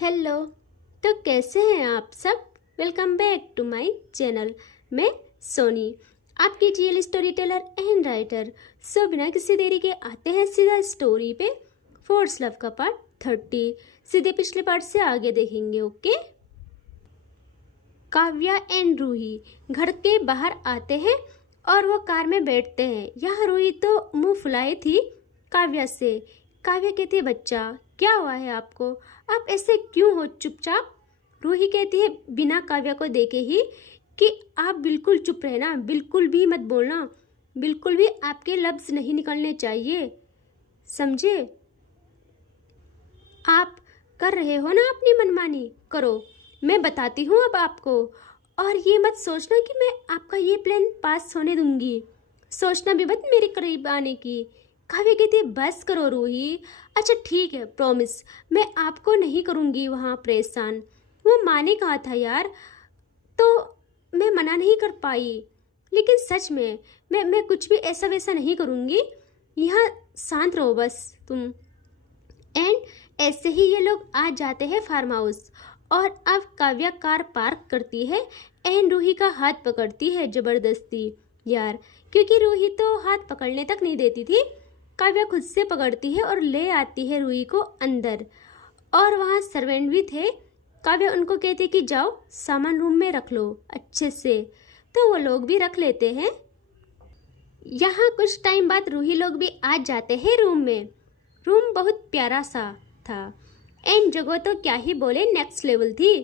Hello. तो कैसे हैं आप सब। Welcome back to my channel. मैं सोनी, आपकी real story teller and writer. So बिना किसी देरी के आते हैं सीधा स्टोरी पे। फोर्स लव का पार्ट 30 सीधे पिछले पार्ट से आगे देखेंगे। ओके। काव्या एंड रूही घर के बाहर आते हैं और वो कार में बैठते हैं। यहाँ रूही तो मुंह फुलाए थी काव्या से। काव्या कहती है, बच्चा क्या हुआ है आपको, आप ऐसे क्यों हो चुपचाप। रूही कहती है बिना काव्या को देखे ही कि आप बिल्कुल चुप रहना, बिल्कुल भी मत बोलना, बिल्कुल भी आपके लफ्ज नहीं निकलने चाहिए, समझे। आप कर रहे हो ना अपनी मनमानी, करो, मैं बताती हूँ अब आपको। और ये मत सोचना कि मैं आपका ये प्लान पास होने दूंगी, सोचना भी मत मेरे करीब आने की। काव्या कहती है बस करो रूही। अच्छा ठीक है, प्रॉमिस मैं आपको नहीं करूँगी वहाँ परेशान। वो माँ ने कहा था यार, तो मैं मना नहीं कर पाई, लेकिन सच में मैं कुछ भी ऐसा वैसा नहीं करूँगी। यहाँ शांत रहो बस तुम। एंड ऐसे ही ये लोग आ जाते हैं फार्म हाउस और अब काव्या कार पार्क करती है एंड रूही का हाथ पकड़ती है ज़बरदस्ती यार, क्योंकि रूही तो हाथ पकड़ने तक नहीं देती थी। काव्या खुद से पकड़ती है और ले आती है रूही को अंदर। और वहाँ सर्वेंट भी थे। काव्या उनको कहती है कि जाओ सामान रूम में रख लो अच्छे से, तो वो लोग भी रख लेते हैं। यहाँ कुछ टाइम बाद रूही लोग भी आ जाते हैं रूम में। रूम बहुत प्यारा सा था एंड जगह तो क्या ही बोले, नेक्स्ट लेवल थी।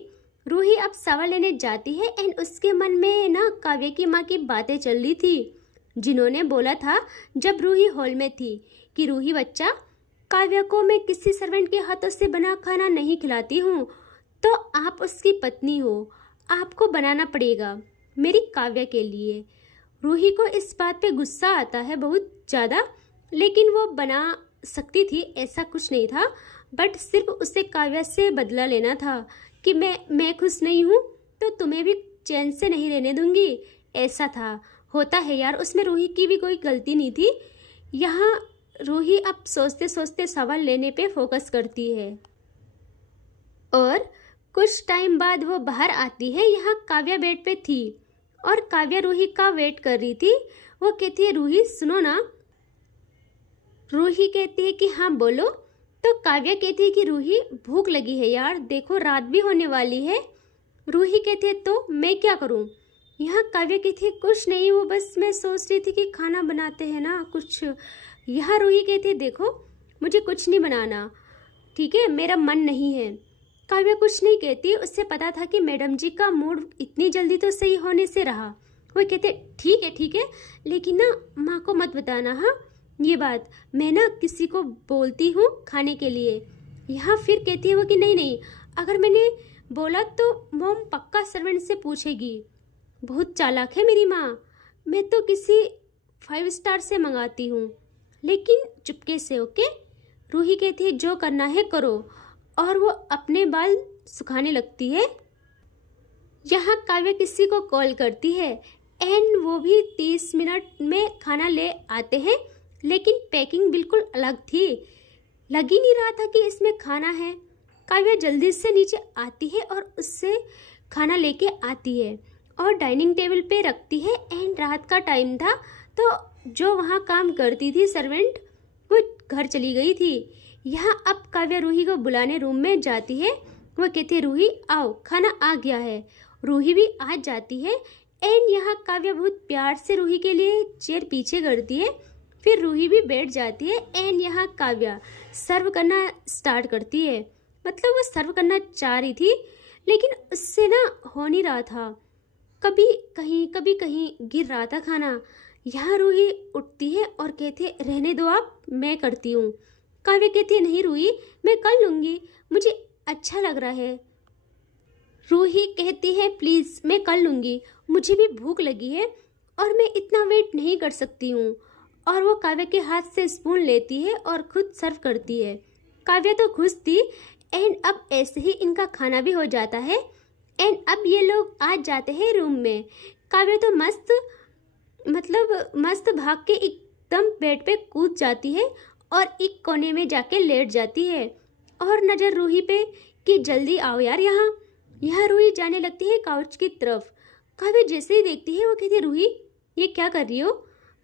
रूही अब सवाल लेने जाती है एंड उसके मन में ना काव्या की माँ की बातें चल रही थी, जिन्होंने बोला था जब रूही हॉल में थी कि रूही बच्चा, काव्या को मैं किसी सर्वेंट के हाथों से बना खाना नहीं खिलाती हूँ, तो आप उसकी पत्नी हो, आपको बनाना पड़ेगा मेरी काव्या के लिए। रूही को इस बात पे गुस्सा आता है बहुत ज़्यादा, लेकिन वो बना सकती थी, ऐसा कुछ नहीं था, बट सिर्फ उसे काव्या से बदला लेना था कि मैं खुश नहीं हूँ तो तुम्हें भी चैन से नहीं रहने दूंगी, ऐसा था। होता है यार, उसमें रूही की भी कोई गलती नहीं थी। यहाँ रूही अब सोचते सोचते सवाल लेने पे फोकस करती है। और कुछ टाइम बाद वो बाहर आती है। यहाँ काव्या बेड पे थी और काव्या रूही का वेट कर रही थी। वो कहती है रूही सुनो ना। रूही कहती है कि हाँ बोलो। तो काव्या कहती है कि रूही भूख लगी है यार, देखो रात भी होने वाली है। रूही कहती है तो मैं क्या करूँ। यहाँ काव्या कहती है कुछ नहीं, वो बस मैं सोच रही थी कि खाना बनाते हैं ना कुछ। यहाँ रूही कहती है देखो मुझे कुछ नहीं बनाना, ठीक है, मेरा मन नहीं है। काव्या कुछ नहीं कहती, उससे पता था कि मैडम जी का मूड इतनी जल्दी तो सही होने से रहा। वो कहते ठीक है, लेकिन ना माँ को मत बताना, हाँ ये बात, मैं ना किसी को बोलती हूँ खाने के लिए। यहाँ फिर कहती है वो कि नहीं, अगर मैंने बोला तो मॉम पक्का सर्वेंट से पूछेगी, बहुत चालाक है मेरी माँ, मैं तो किसी 5 स्टार से मंगाती हूँ, लेकिन चुपके से, ओके। रूही कहती है जो करना है करो, और वो अपने बाल सुखाने लगती है। यहाँ काव्या किसी को कॉल करती है एंड वो भी 30 मिनट में खाना ले आते हैं, लेकिन पैकिंग बिल्कुल अलग थी, लग ही नहीं रहा था कि इसमें खाना है। काव्या जल्दी से नीचे आती है और उससे खाना लेके आती है और डाइनिंग टेबल पे रखती है। एंड रात का टाइम था, तो जो वहाँ काम करती थी सर्वेंट वो घर चली गई थी। यहाँ अब काव्या रूही को बुलाने रूम में जाती है। वो कहती है रूही आओ खाना आ गया है। रूही भी आ जाती है एंड यहाँ काव्या बहुत प्यार से रूही के लिए चेयर पीछे करती है। फिर रूही भी बैठ जाती है एंड यहाँ काव्या सर्व करना स्टार्ट करती है। मतलब वो सर्व करना चाह रही थी, लेकिन उससे ना हो नहीं रहा था, कभी कहीं गिर रहा था खाना। यहाँ रूही उठती है और कहती है रहने दो आप, मैं करती हूँ। काव्या कहती है नहीं रूही मैं कर लूँगी, मुझे अच्छा लग रहा है। रूही कहती है प्लीज़ मैं कर लूँगी, मुझे भी भूख लगी है और मैं इतना वेट नहीं कर सकती हूँ। और वो काव्या के हाथ से स्पून लेती है और खुद सर्व करती है। काव्या तो खुश थी एंड अब ऐसे ही इनका खाना भी हो जाता है। एंड अब ये लोग आ जाते हैं रूम में। काव्या तो मस्त भाग के एकदम बेड पे कूद जाती है और एक कोने में जाके लेट जाती है। और नज़र रूही पे कि जल्दी आओ यार यहाँ रूही जाने लगती है काउच की तरफ। काव्या जैसे ही देखती है वो कहती है रूही ये क्या कर रही हो।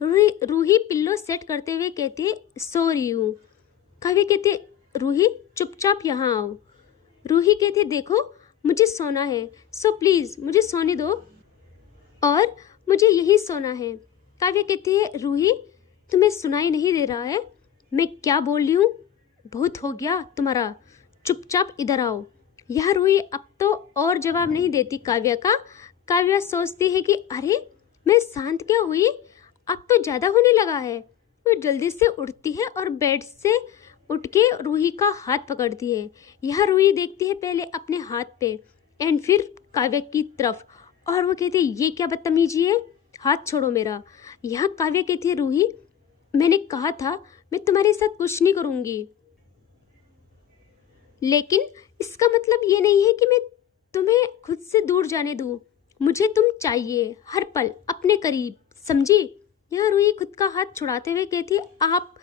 रूही पिल्लो सेट करते हुए कहती है सो रही हूँ। काव्या कहती है रूही चुपचाप यहाँ आओ। रूही कहती है देखो मुझे सोना है, सो प्लीज़ मुझे सोने दो और मुझे यही सोना है। काव्या कहती है रूही तुम्हें सुनाई नहीं दे रहा है मैं क्या बोल रही हूँ? बहुत हो गया तुम्हारा, चुपचाप इधर आओ। यह रूही अब तो और जवाब नहीं देती काव्या का। काव्या सोचती है कि अरे मैं शांत क्या हुई, अब तो ज़्यादा होने लगा है। वो जल्दी से उठती है और बेड से उठ के रूही का हाथ पकड़ती है। यह रूही देखती है पहले अपने हाथ पे एंड फिर काव्या की तरफ और वो कहती है ये क्या बदतमीजी है, हाथ छोड़ो मेरा। यहाँ काव्या कहती है रूही मैंने कहा था मैं तुम्हारे साथ कुछ नहीं करूँगी, लेकिन इसका मतलब ये नहीं है कि मैं तुम्हें खुद से दूर जाने दूँ। मुझे तुम चाहिए हर पल अपने करीब, समझी। यहाँ रूही खुद का हाथ छुड़ाते हुए कहती है आप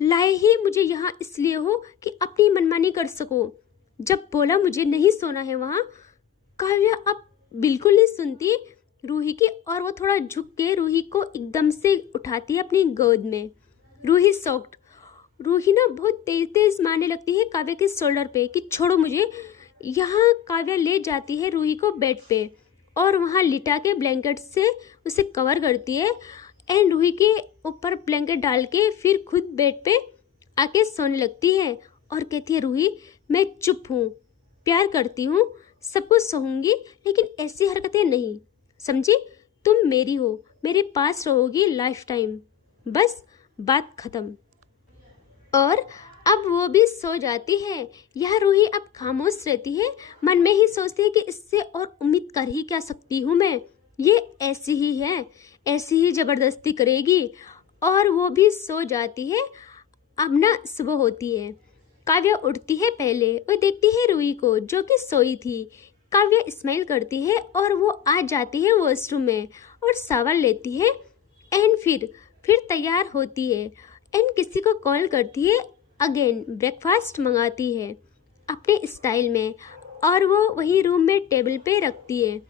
लाए ही मुझे यहाँ इसलिए हो कि अपनी मनमानी कर सको। जब बोला मुझे नहीं सोना है वहाँ। काव्या अब बिल्कुल नहीं सुनती रूही की और वो थोड़ा झुक के रूही को एकदम से उठाती है अपनी गोद में। रूही सॉफ्ट, रूही ना बहुत तेज तेज मारने लगती है काव्या के शोल्डर पे कि छोड़ो मुझे। यहाँ काव्या ले जाती है रूही को बेड पे और वहाँ लिटा के ब्लैंकेट से उसे कवर करती है एंड रूही के ऊपर ब्लैंकेट डाल के फिर खुद बेड पे आके सोने लगती है और कहती है रूही मैं चुप हूँ, प्यार करती हूँ, सब कुछ सहूँगी लेकिन ऐसी हरकतें नहीं, समझी। तुम मेरी हो, मेरे पास रहोगी लाइफ टाइम, बस बात खत्म। और अब वो भी सो जाती है। यह रूही अब खामोश रहती है, मन में ही सोचती है कि इससे और उम्मीद कर ही क्या सकती हूँ मैं, ये ऐसी ही है, ऐसी ही ज़बरदस्ती करेगी। और वो भी सो जाती है। अब ना सुबह होती है। काव्या उठती है पहले, वो देखती है रूही को जो कि सोई थी। काव्या स्माइल करती है और वो आ जाती है वॉशरूम में और शावर लेती है एंड फिर तैयार होती है एंड किसी को कॉल करती है, अगेन ब्रेकफास्ट मंगाती है अपने स्टाइल में और वो वही रूम में टेबल पे रखती है।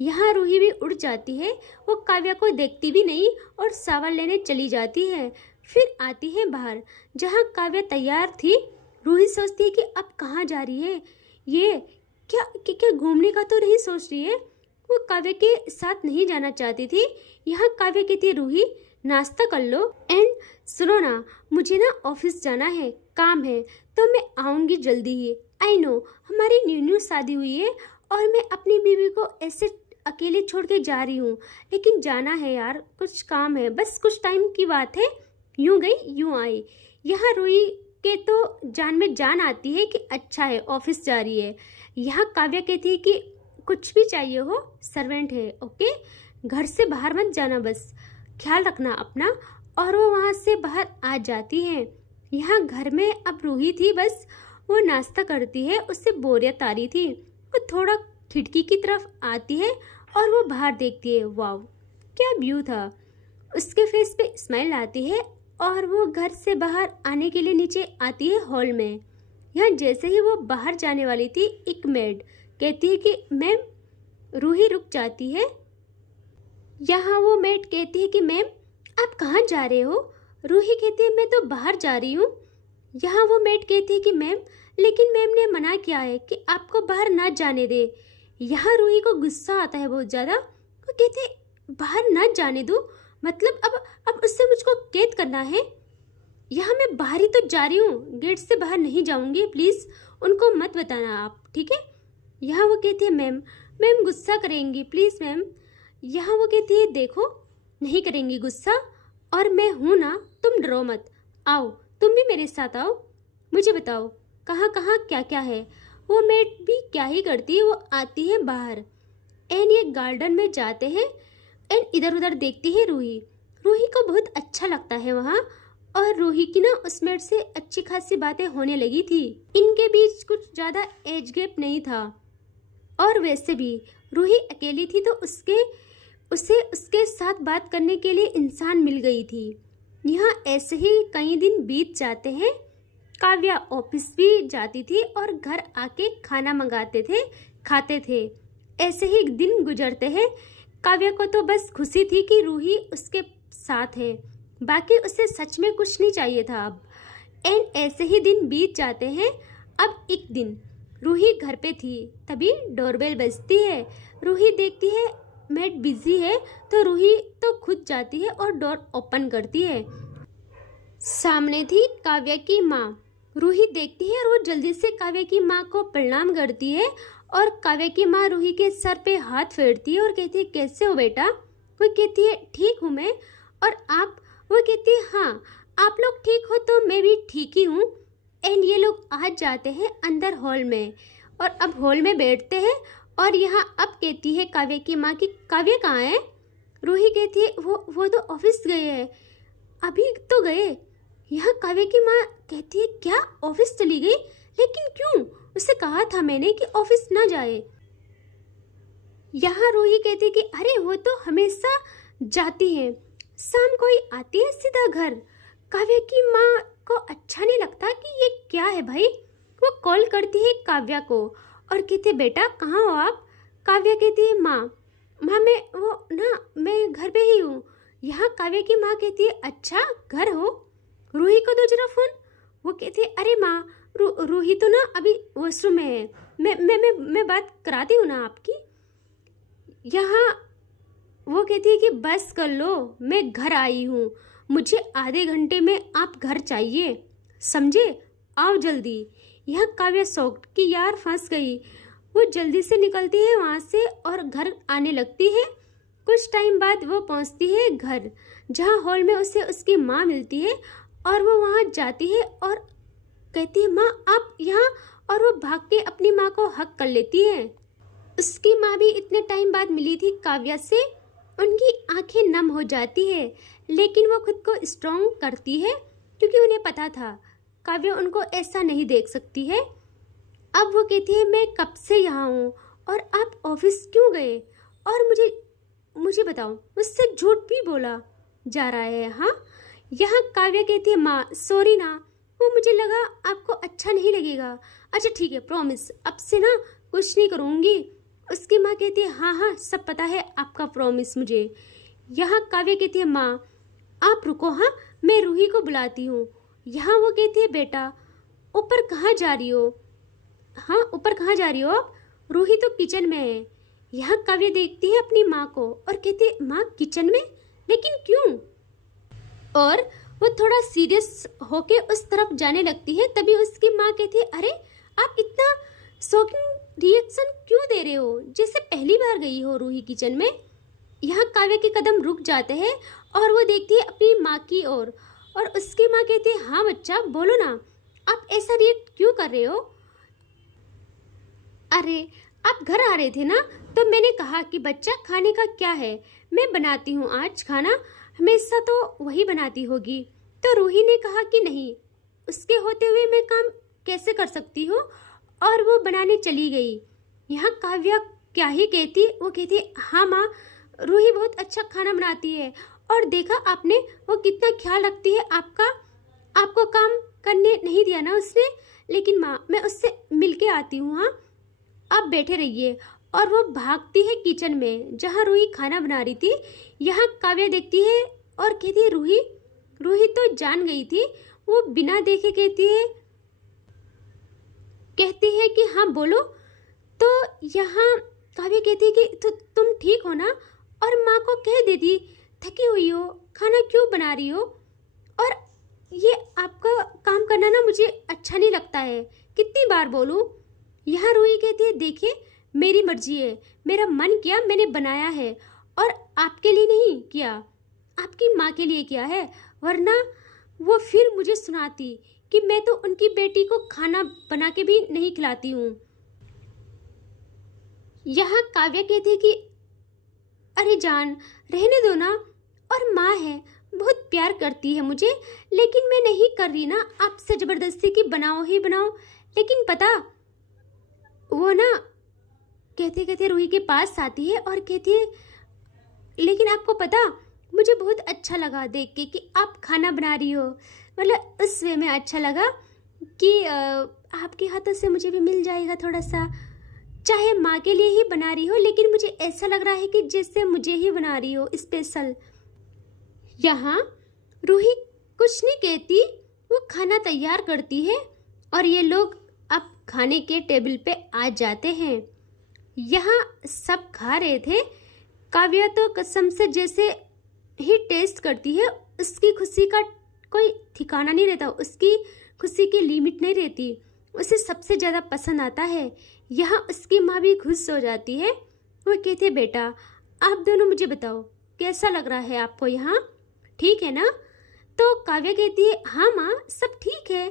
यहाँ रूही भी उठ जाती है, वो काव्या को देखती भी नहीं और शावर लेने चली जाती है। फिर आती है बाहर जहाँ काव्या तैयार थी। रूही सोचती है कि अब कहाँ जा रही है, ये क्या घूमने का तो नहीं सोच रही है। वो काव्या के साथ नहीं जाना चाहती थी। यहाँ काव्या कहती है रूही नाश्ता कर लो एंड सुनो ना मुझे ना ऑफिस जाना है, काम है, तो मैं आऊँगी जल्दी ही। आई नो हमारी न्यू शादी हुई है और मैं अपनी बीवी को ऐसे अकेले छोड़ के जा रही हूँ, लेकिन जाना है यार, कुछ काम है, बस कुछ टाइम की बात है। यूँ गई यूँ आई। यहाँ रूही के तो जान में जान आती है कि अच्छा है ऑफिस जा रही है। यहाँ काव्या कहती है कि कुछ भी चाहिए हो सर्वेंट है, ओके, घर से बाहर मत जाना, बस ख्याल रखना अपना। और वो वहाँ से बाहर आ जाती है। यहाँ घर में अब रूही थी, बस वो नाश्ता करती है, उससे बोरियत आ रही थी। वो थोड़ा खिड़की की तरफ आती है और वो बाहर देखती है, वाव क्या व्यू था। उसके फेस पे स्माइल आती है और वो घर से बाहर आने के लिए नीचे आती है हॉल में। यहाँ जैसे ही वो बाहर जाने वाली थी, एक मेड कहती है कि मैम, रूही रुक जाती है। यहाँ वो मेड कहती है कि मैम आप कहाँ जा रहे हो। रूही कहती है मैं तो बाहर जा रही हूँ। यहाँ वो मेड कहती है कि मैम, लेकिन मैम ने मना किया है कि आपको बाहर ना जाने दे। यहाँ रूही को गुस्सा आता है बहुत ज़्यादा। वो कहती है बाहर ना जाने दो, मतलब अब उससे मुझको कैद करना है। यहाँ मैं बाहर ही तो जा रही हूँ, गेट से बाहर नहीं जाऊँगी, प्लीज़ उनको मत बताना आप, ठीक है। यहाँ वो कहती है मैम गुस्सा करेंगी, प्लीज़ मैम। यहाँ वो कहती है देखो नहीं करेंगी गुस्सा, और मैं हूँ ना, तुम डरो मत, आओ तुम भी मेरे साथ आओ, मुझे बताओ कहाँ कहाँ क्या क्या है। वो मेड भी क्या ही करती है, वो आती है बाहर एंड ये गार्डन में जाते हैं एंड इधर उधर देखती है रूही। रूही को बहुत अच्छा लगता है वहाँ, और रूही की ना उस मेड से अच्छी खासी बातें होने लगी थी। इनके बीच कुछ ज़्यादा एज गैप नहीं था, और वैसे भी रूही अकेली थी तो उसे उसके साथ बात करने के लिए इंसान मिल गई थी। यहाँ ऐसे ही कई दिन बीत जाते हैं काव्या ऑफिस भी जाती थी और घर आके खाना मंगाते थे, खाते थे। ऐसे ही दिन गुजरते हैं। काव्या को तो बस खुशी थी कि रूही उसके साथ है, बाकी उसे सच में कुछ नहीं चाहिए था अब। एंड ऐसे ही दिन बीत जाते हैं। अब एक दिन रूही घर पे थी, तभी डोरबेल बजती है। रूही देखती है मेड बिजी है, तो रूही तो खुद जाती है और डोर ओपन करती है। सामने थी काव्या की माँ। रूही देखती है और वो जल्दी से काव्या की माँ को प्रणाम करती है और काव्या की माँ रूही के सर पे हाथ फेरती है और कहती है कैसे हो बेटा। वो कहती है ठीक हूँ मैं, और आप। वो कहती है हाँ, आप लोग ठीक हो तो मैं भी ठीक ही हूँ। एंड ये लोग आज जाते हैं अंदर हॉल में और अब हॉल में बैठते हैं। और यहाँ अब कहती है काव्या की माँ कि काव्या कहाँ है। रूही कहती है वो तो ऑफिस गए हैं, अभी तो गए। यहाँ काव्या की माँ कहती है क्या ऑफिस चली गई, लेकिन क्यों, उससे कहा था मैंने कि ऑफिस ना जाए। यहाँ रूही कहती है कि अरे वो तो हमेशा जाती है, शाम को ही आती है सीधा घर। काव्या की माँ को अच्छा नहीं लगता कि ये क्या है भाई। वो कॉल करती है काव्या को और कहती है बेटा कहाँ हो आप। काव्या कहती है माँ मैं घर पे ही हूँ। यहाँ काव्या की माँ कहती है अच्छा घर हो, रूही को दो जरा फोन। वो कहती है अरे माँ रूही तो ना अभी वॉशरूम में है, मैं बात कराती हूँ ना आपकी। यहाँ वो कहती है कि बस कर लो, मैं घर आई हूँ, मुझे आधे घंटे में आप घर चाहिए, समझे, आओ जल्दी। यहाँ काव्या शॉक्ड कि यार फंस गई। वो जल्दी से निकलती है वहाँ से और घर आने लगती है। कुछ टाइम बाद वो पहुँचती है घर, जहाँ हॉल में उसे उसकी माँ मिलती है और वो वहाँ जाती है और कहती है माँ आप यहाँ, और वो भाग के अपनी माँ को हक कर लेती है। उसकी माँ भी इतने टाइम बाद मिली थी काव्या से। उनकी आंखें नम हो जाती है, लेकिन वो खुद को स्ट्रॉन्ग करती है क्योंकि उन्हें पता था काव्या उनको ऐसा नहीं देख सकती है। अब वो कहती है मैं कब से यहाँ हूँ और आप ऑफिस क्यों गए, और मुझे बताओ, मुझसे झूठ भी बोला जा रहा है। हाँ, यहाँ काव्या कहती है माँ सॉरी ना, वो मुझे लगा आपको अच्छा नहीं लगेगा। अच्छा ठीक है, प्रॉमिस अब से ना कुछ नहीं करूँगी। उसकी माँ कहती है हाँ हाँ सब पता है आपका प्रॉमिस मुझे। यहाँ काव्या कहती है माँ आप रुको, हाँ मैं रूही को बुलाती हूँ। यहाँ वो कहती है बेटा ऊपर कहाँ जा रही हो। हाँ ऊपर कहाँ जा रही हो आप, रूही तो किचन में है। यहाँ काव्या देखती है अपनी माँ को और कहती है माँ किचन में, लेकिन क्यों। और वो थोड़ा सीरियस होके उस तरफ जाने लगती है। तभी उसकी माँ कहती है अरे आप इतना शॉकिंग रिएक्शन क्यों दे रहे हो, जैसे पहली बार गई हो रूही किचन में। यहाँ काव्या के कदम रुक जाते हैं और वो देखती है अपनी माँ की ओर और उसकी माँ कहती है हाँ बच्चा बोलो ना, आप ऐसा रिएक्ट क्यों कर रहे हो। अरे आप घर आ रहे थे ना, तो मैंने कहा कि बच्चा खाने का क्या है, मैं बनाती हूँ आज खाना, हमेशा तो वही बनाती होगी। तो रूही ने कहा कि नहीं, उसके होते हुए मैं काम कैसे कर सकती हूँ, और वो बनाने चली गई। यहाँ काव्या क्या ही कहती, वो कहती हाँ माँ रूही बहुत अच्छा खाना बनाती है, और देखा आपने वो कितना ख्याल रखती है आपका, आपको काम करने नहीं दिया ना उसने। लेकिन माँ मैं उससे मिलके आती हूँ, हाँ आप बैठे रहिए। और वो भागती है किचन में जहाँ रूही खाना बना रही थी। यहाँ काव्या देखती है और कहती है रूही तो जान गई थी। वो बिना देखे कहती है कि हाँ बोलो। तो यहाँ काव्या कहती है कि तुम ठीक हो ना, और माँ को कह देती थकी हुई हो, खाना क्यों बना रही हो, और ये आपका काम करना ना मुझे अच्छा नहीं लगता है, कितनी बार बोलूँ। यहाँ रूही कहती है देखिए मेरी मर्जी है, मेरा मन किया मैंने बनाया है, और आपके लिए नहीं किया, आपकी माँ के लिए किया है, वरना वो फिर मुझे सुनाती कि मैं तो उनकी बेटी को खाना बना के भी नहीं खिलाती हूँ। यहाँ काव्या कहती है कि अरे जान रहने दो ना, और माँ है बहुत प्यार करती है मुझे, लेकिन मैं नहीं कर रही ना आपसे ज़बरदस्ती कि बनाओ ही बनाओ। लेकिन पता वो ना कहते कहते रूही के पास आती है और कहती है लेकिन आपको पता मुझे बहुत अच्छा लगा देख के कि आप खाना बना रही हो, मतलब उस वे में अच्छा लगा कि आपके हाथों से मुझे भी मिल जाएगा थोड़ा सा। चाहे माँ के लिए ही बना रही हो, लेकिन मुझे ऐसा लग रहा है कि जैसे मुझे ही बना रही हो स्पेशल। यहाँ रूही कुछ नहीं कहती, वो खाना तैयार करती है और ये लोग अब खाने के टेबल पे आ जाते हैं। यहाँ सब खा रहे थे। काव्या तो कसम से जैसे ही टेस्ट करती है, उसकी खुशी का कोई ठिकाना नहीं रहता, उसकी खुशी की लिमिट नहीं रहती, उसे सबसे ज़्यादा पसंद आता है। यहाँ उसकी माँ भी खुश हो जाती है। वो कहती है, बेटा आप दोनों मुझे बताओ कैसा लग रहा है आपको यहाँ, ठीक है ना? तो काव्या कहती है, हाँ माँ सब ठीक है,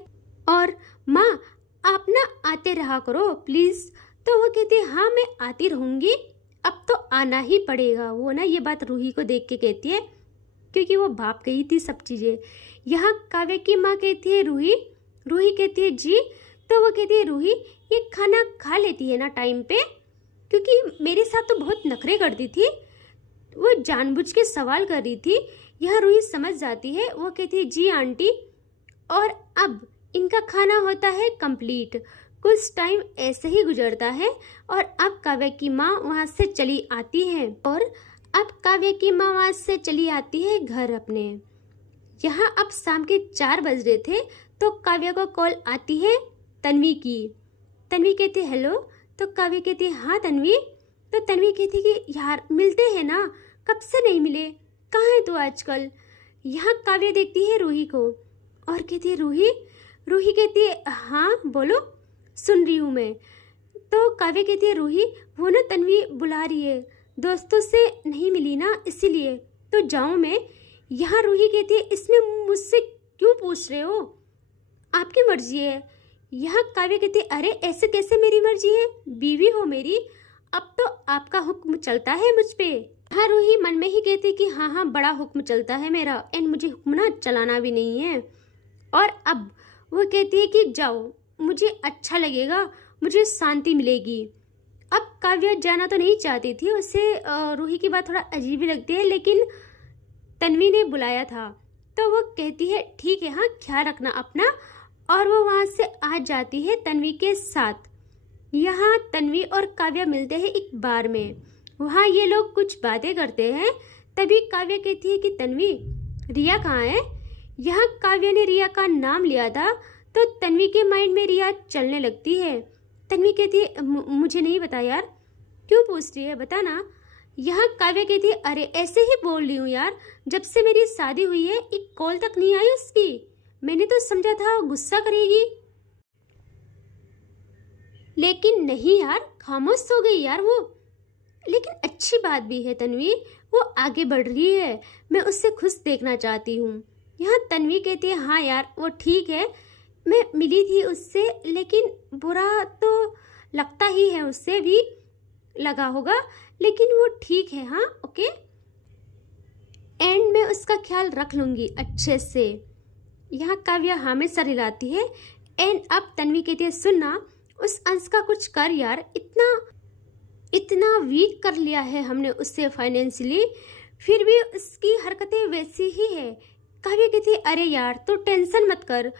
और माँ आप ना आते रहा करो प्लीज़। तो वो कहती है, हाँ मैं आती रहूँगी, अब तो आना ही पड़ेगा। वो ना ये बात रूही को देख के कहती है, क्योंकि वो भाप गई थी सब चीज़ें। यहाँ काव्या की माँ कहती है, रूही। रूही कहती है, जी। तो वो कहती है, रूही ये खाना खा लेती है ना टाइम पे, क्योंकि मेरे साथ तो बहुत नखरे करती थी, वो जानबूझ के सवाल कर रही थी। यह रूही समझ जाती है। वो कहती है, जी आंटी। और अब इनका खाना होता है कंप्लीट। कुछ टाइम ऐसे ही गुजरता है और अब काव्या की माँ वहाँ से चली आती है, और अब काव्या की माँ वहाँ से चली आती है घर अपने। यहाँ अब शाम के 4 बज रहे थे, तो काव्या को कॉल आती है तन्वी की। तन्वी कहती है, हेलो। तो काव्या कहती है, हाँ तन्वी। तो तन्वी कहती है कि यार मिलते हैं ना, कब से नहीं मिले, कहाँ है तू आजकल? यहाँ काव्या देखती है रूही को और कहती है, रूही। रूही कहती है, हाँ बोलो, सुन रही हूँ मैं। तो काव्या कहती है, रूही वो ना तन्वी बुला रही है, दोस्तों से नहीं मिली ना इसीलिए, तो जाऊँ मैं? यहाँ रूही कहती है, इसमें मुझसे क्यों पूछ रहे हो, आपकी मर्जी है। यहाँ काव्या कहती है, अरे ऐसे कैसे मेरी मर्जी है, बीवी हो मेरी, अब तो आपका हुक्म चलता है मुझ पे। हाँ रूही मन में ही कहती कि हाँ हाँ बड़ा हुक्म चलता है मेरा, एंड मुझे हुक्म ना चलाना भी नहीं है। और अब वो कहती है कि जाओ, मुझे अच्छा लगेगा, मुझे शांति मिलेगी। अब काव्या जाना तो नहीं चाहती थी, उसे रूही की बात थोड़ा अजीब ही लगती है, लेकिन तन्वी ने बुलाया था तो वो कहती है, ठीक है हाँ ख्याल रखना अपना। और वो वहाँ से आ जाती है तन्वी के साथ। यहाँ तन्वी और काव्या मिलते हैं एक बार में। वहाँ ये लोग कुछ बातें करते हैं, तभी काव्या कहती है कि तन्वी रिया कहाँ है? यहाँ काव्या ने रिया का नाम लिया था, तो तन्वी के माइंड में रिया चलने लगती है। तन्वी कहती है, मुझे नहीं पता यार। क्यों पूछ रही है, बता ना। यहाँ काव्या कहती है, अरे ऐसे ही बोल रही हूँ यार, जब से मेरी शादी हुई है एक कॉल तक नहीं आई उसकी, मैंने तो समझा था गुस्सा करेगी, लेकिन नहीं यार, खामोश हो गई यार वो। लेकिन अच्छी बात भी है तन्वी, वो आगे बढ़ रही है, मैं उससे खुश देखना चाहती हूँ। यहाँ तन्वी कहती है, हाँ यार वो ठीक है, मैं मिली थी उससे, लेकिन बुरा तो लगता ही है, उससे भी लगा होगा, लेकिन वो ठीक है, हाँ ओके, एंड मैं उसका ख्याल रख लूँगी अच्छे से। यहाँ काव्या हाँ में सर हिलाती है। एंड अब तन्वी कहती है, सुन ना, उस अंश का कुछ कर यार, इतना वीक कर लिया है हमने उससे फाइनेंशियली, फिर भी उसकी हरकतें वैसी ही है। काव्या कहती है, अरे यार तू टेंशन मत कर,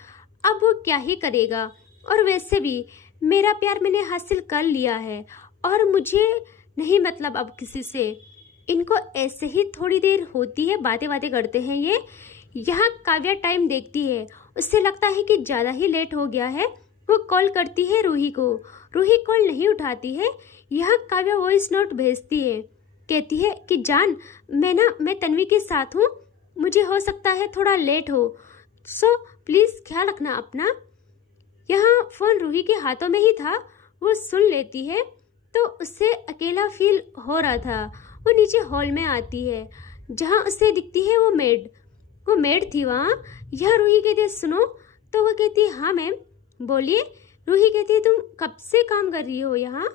अब वो क्या ही करेगा, और वैसे भी मेरा प्यार मैंने हासिल कर लिया है और मुझे नहीं मतलब अब किसी से। इनको ऐसे ही थोड़ी देर होती है, बातें बातें करते हैं ये। यहाँ काव्या टाइम देखती है, उससे लगता है कि ज़्यादा ही लेट हो गया है। वो कॉल करती है रूही को, रूही कॉल नहीं उठाती है। यहाँ काव्या वॉइस नोट भेजती है, कहती है कि जान मैं तन्वी के साथ हूँ, मुझे हो सकता है थोड़ा लेट हो, सो प्लीज़ ख्याल रखना अपना। यहाँ फ़ोन रूही के हाथों में ही था, वो सुन लेती है, तो उससे अकेला फील हो रहा था। वो नीचे हॉल में आती है, जहाँ उसे दिखती है वो मेड थी वहाँ। यहाँ रूही कहती है, सुनो। तो वो कहती है, हाँ मैम बोलिए। रूही कहती है, तुम कब से काम कर रही हो यहाँ?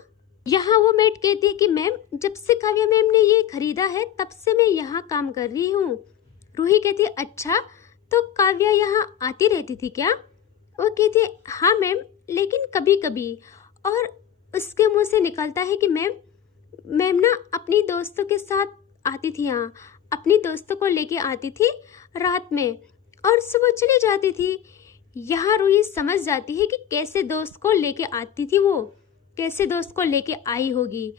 यहाँ वो मेड कहती है कि मैम जब से काव्या मैम ने ये खरीदा है तब से मैं यहाँ काम कर रही हूँ। रूही कहती है, अच्छा तो काव्या यहाँ आती रहती थी क्या? वो कहती है, हाँ मैम, लेकिन कभी कभी। और उसके मुंह से निकलता है कि मैम ना अपनी दोस्तों के साथ आती थी यहाँ, अपनी दोस्तों को लेके आती थी रात में और सुबह चली जाती थी। यहाँ रूही समझ जाती है कि कैसे दोस्त को लेके आती थी, वो कैसे दोस्त को लेके आई होगी।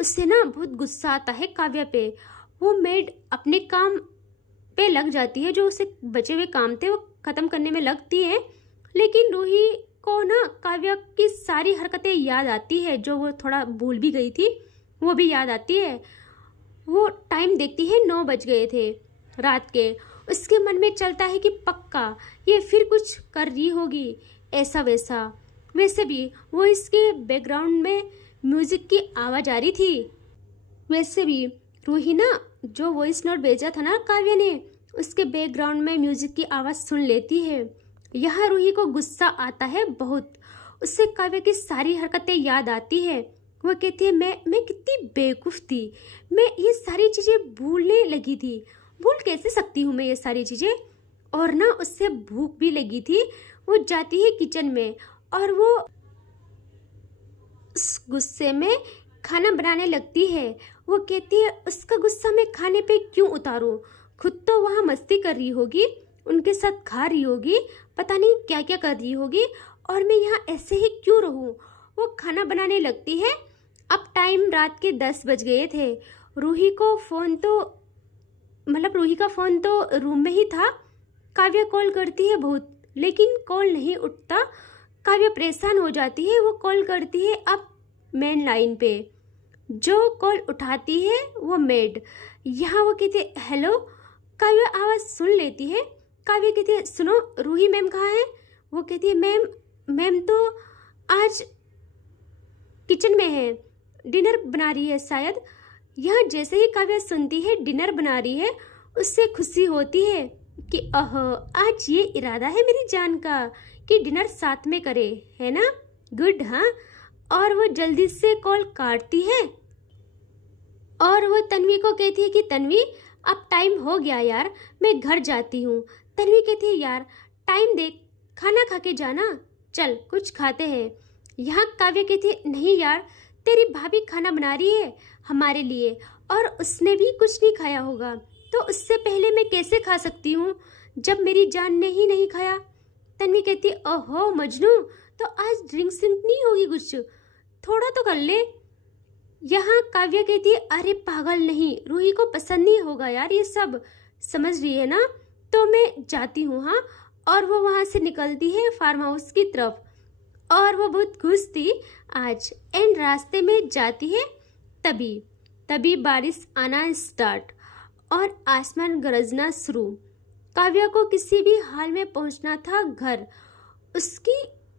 उससे ना बहुत गुस्सा आता है काव्या पे। वो मेड अपने काम पे लग जाती है, जो उसे बचे हुए काम थे वो ख़त्म करने में लगती है। लेकिन रूही को ना काव्या की सारी हरकतें याद आती है, जो वो थोड़ा भूल भी गई थी वो भी याद आती है। वो टाइम देखती है, 9 बज गए थे रात के। उसके मन में चलता है कि पक्का ये फिर कुछ कर रही होगी ऐसा वैसा। वैसे भी वो इसके बैकग्राउंड में म्यूजिक की आवाज़ आ रही थी। वैसे भी रूही ना जो वॉइस नोट भेजा था ना काव्या ने, उसके बैकग्राउंड में म्यूजिक की आवाज़ सुन लेती है। यहाँ रूही को गुस्सा आता है बहुत। उससे काव्या की सारी हरकतें याद आती है। वो कहती है मैं कितनी बेवकूफ़ थी, मैं ये सारी चीज़ें भूलने लगी थी। भूल कैसे सकती हूँ मैं ये सारी चीज़ें। और ना उससे भूख भी लगी थी। वो जाती है किचन में और वो उस गुस्से में खाना बनाने लगती है। वो कहती है उसका गुस्सा मैं खाने पे क्यों उतारूं, खुद तो वहाँ मस्ती कर रही होगी, उनके साथ खा रही होगी, पता नहीं क्या क्या कर रही होगी, और मैं यहाँ ऐसे ही क्यों रहूं। वो खाना बनाने लगती है। अब टाइम रात के 10 बज गए थे। रूही का फ़ोन तो रूम में ही था। काव्या कॉल करती है बहुत, लेकिन कॉल नहीं उठता। काव्या परेशान हो जाती है। वो कॉल करती है अब मेन लाइन पे। जो कॉल उठाती है वो मेड। यहाँ वो कहती है हेलो। काव्या आवाज़ सुन लेती है। काव्या कहती है सुनो रूही मैम कहाँ है। वो कहती है मैम तो आज किचन में है, डिनर बना रही है शायद। यहाँ जैसे ही काव्या सुनती है डिनर बना रही है, उससे खुशी होती है कि आज ये इरादा है मेरी जान का कि डिनर साथ में करे, है ना, गुड। हाँ, और वो जल्दी से कॉल काटती है और वो तन्वी को कहती है कि तन्वी अब टाइम हो गया यार, मैं घर जाती हूँ। तन्वी कहती है यार टाइम देख, खाना खा के जाना, चल कुछ खाते हैं। यहाँ काव्या कहती है नहीं यार, तेरी भाभी खाना बना रही है हमारे लिए और उसने भी कुछ नहीं खाया होगा, तो उससे पहले मैं कैसे खा सकती हूँ जब मेरी जान ने ही नहीं खाया। तन्वी कहती ओहो मजनू, तो आज ड्रिंक्स नहीं होगी, कुछ थोड़ा तो कर ले। यहाँ काव्या कहती है अरे पागल नहीं, रूही को पसंद नहीं होगा यार ये सब, समझ रही है ना, तो मैं जाती हूँ। हाँ, और वो वहाँ से निकलती है फार्म हाउस की तरफ और वो बहुत खुश थी आज। एंड रास्ते में जाती है तभी बारिश आना स्टार्ट और आसमान गरजना शुरू। काव्या को किसी भी हाल में पहुंचना था घर।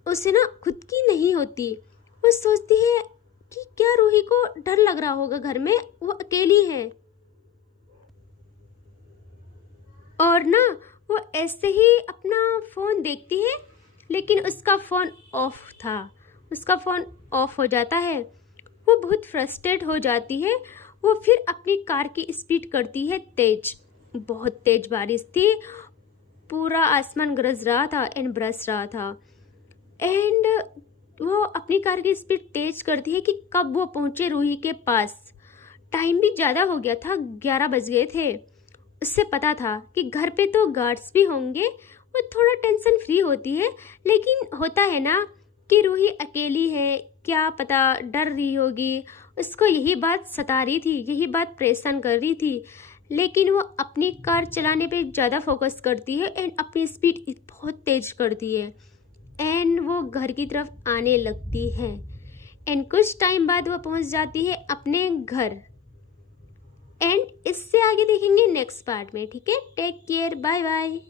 उसे ना खुद की नहीं होती। वो सोचती है कि क्या रूही को डर लग रहा होगा घर में, वो अकेली है। और ना वो ऐसे ही अपना फ़ोन देखती है, लेकिन उसका फ़ोन ऑफ था। उसका फ़ोन ऑफ हो जाता है। वो बहुत फ्रस्ट्रेट हो जाती है। वो फिर अपनी कार की स्पीड करती है तेज। बहुत तेज बारिश थी, पूरा आसमान गरज रहा था एंड बरस रहा था। एंड वो अपनी कार की स्पीड तेज करती है कि कब वो पहुंचे रूही के पास। टाइम भी ज़्यादा हो गया था, 11 बज गए थे। उससे पता था कि घर पे तो गार्ड्स भी होंगे। वो थोड़ा टेंशन फ्री होती है, लेकिन होता है ना कि रूही अकेली है, क्या पता डर रही होगी। उसको यही बात सता रही थी, यही बात परेशान कर रही थी। लेकिन वो अपनी कार चलाने पे ज़्यादा फोकस करती है एंड अपनी स्पीड बहुत तेज करती है एंड वो घर की तरफ आने लगती है। एंड कुछ टाइम बाद वो पहुंच जाती है अपने घर। एंड इससे आगे देखेंगे नेक्स्ट पार्ट में। ठीक है, टेक केयर, बाय बाय।